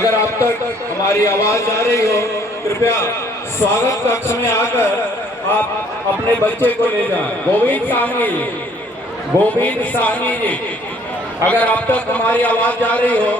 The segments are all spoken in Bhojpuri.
अगर आप तक हमारी आवाज आ रही हो, कृपया स्वागत कक्ष में आकर आप अपने बच्चे को ले जाएं। गोविंद साहनी जी, अगर आप तक हमारी आवाज आ रही हो।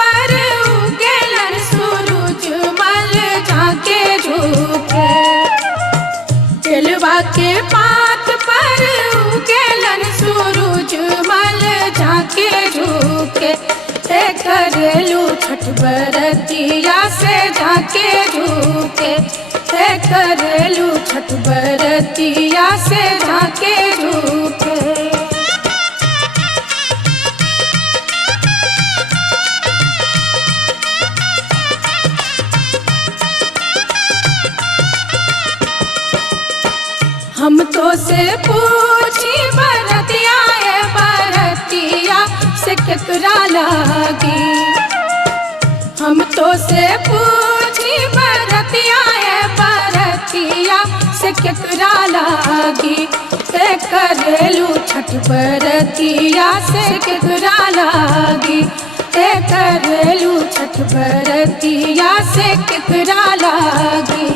पर उगेलन सूरज मल झांके झुके। केलवा के पात पर उगेलन सूरज मल झांके झुके। करेलू छठ बरतिया से झांके झुके। करेलू छठ बरतिया से झांके झुके। हम तो से पूछी बरतिया बरतिया से केकरा लागी। हम तो से पूछी बरतिया बरतिया से केकरा लागी। करेलू छठ बरतिया से केकरा लागी। करेलू छठ बरतिया से केकरा लागी।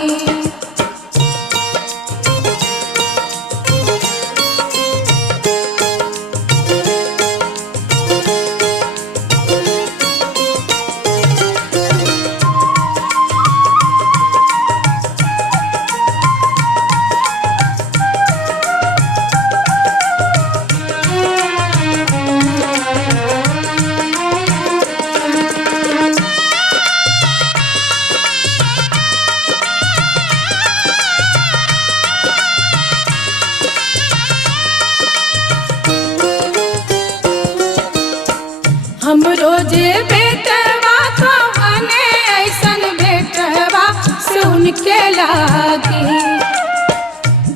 हम रोजे बेटवा कवने ऐसन बेटवा सुन के लागी।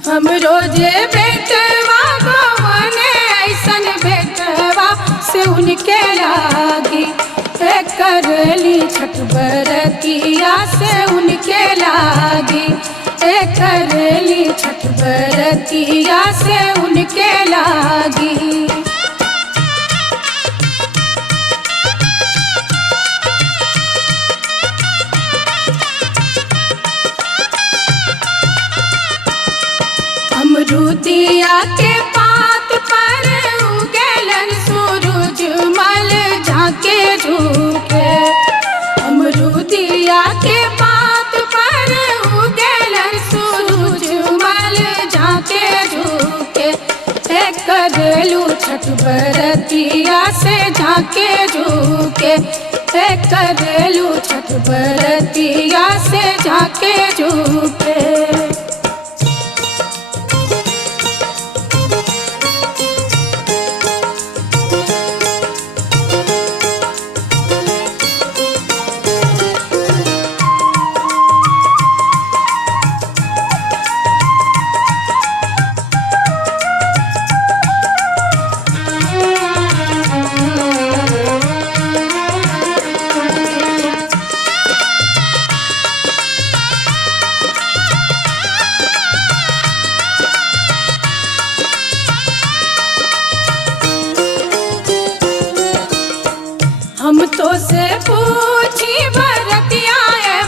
हम रोजे बेटवा कवने ऐसन बेटवा सुन के लागी। करली छठ बरतिया से उनके लागी। करली छठ बरतिया से उनके लागी। अमरूदिया के पात पर उगेलन सूरज मल झांके झुके। अमरूदिया के पात पर उगेलन सूरज मल झांके झुके। करेलू छठ बरतिया से झांके झुके। करेलू छठ बरतिया से झांके झुके। हम तो से पूछी बरतिया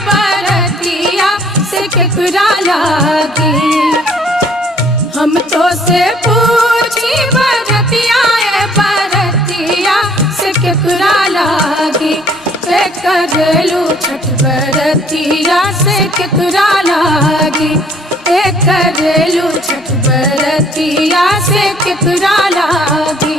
बरतिया से केकरा लागी। हम तो से पूछी बरतिया बरतिया से केकरा लागी। करेलू छठ बरतिया से केकरा लागी। करेलू छठ बरतिया से केकरा लागी।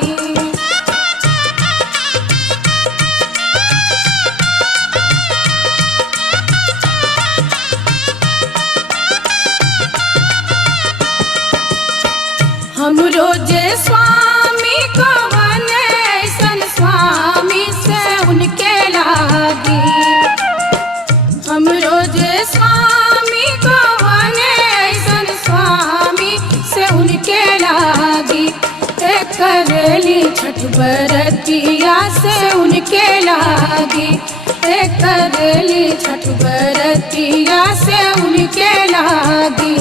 हम रोजे स्वामी कवन ऐसन स्वामी से उनके लागी। हम रोजे स्वामी कवन ऐसन स्वामी से उनके लागी। करली छठ बरतिया से उनके लागी। करली छठ बरतिया से उनके लागी।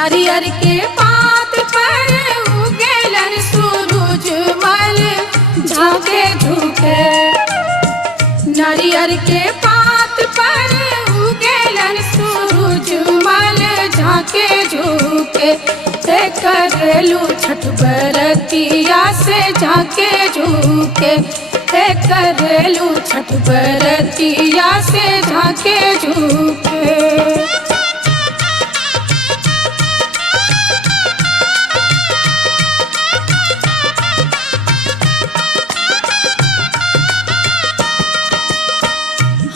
नारियर के पात पर उगेलन सूरज मल झाके झुके। नारियर के पात पर उगेलन सूरज मल झाके झुके। करेलू छठ बरतिया से झाके झुके। करेलू छठ बरतिया से झाके झुके।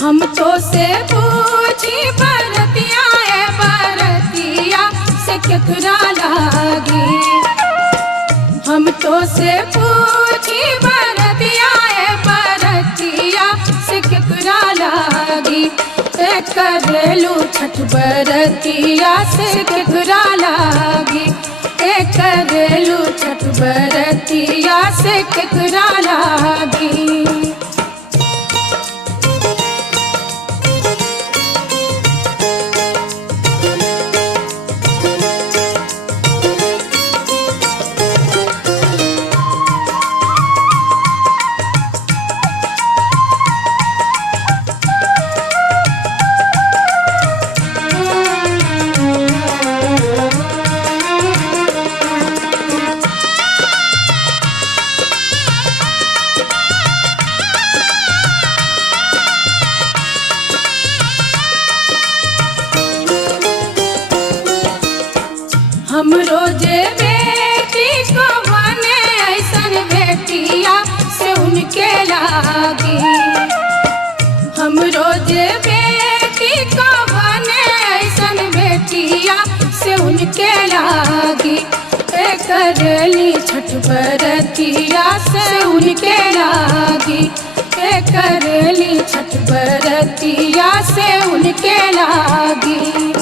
हम तो से पूछी बरतिया बरतिया से केकरा लागी। हम तो से पूछी बरतिया बरतिया से केकरा लागी। करेलू छठ बरतिया से केकरा लागी। करेलू छठ बरतिया से केकरा लागी। हम रोजे बेटी को बने ऐसन बेटिया से उनके लागी। हम रोजे बेटी को बने ऐसन बेटिया से उनके लागी। करेली छठ बरतिया से उनके लागी। करेली छठ बरतिया से उनके लागी।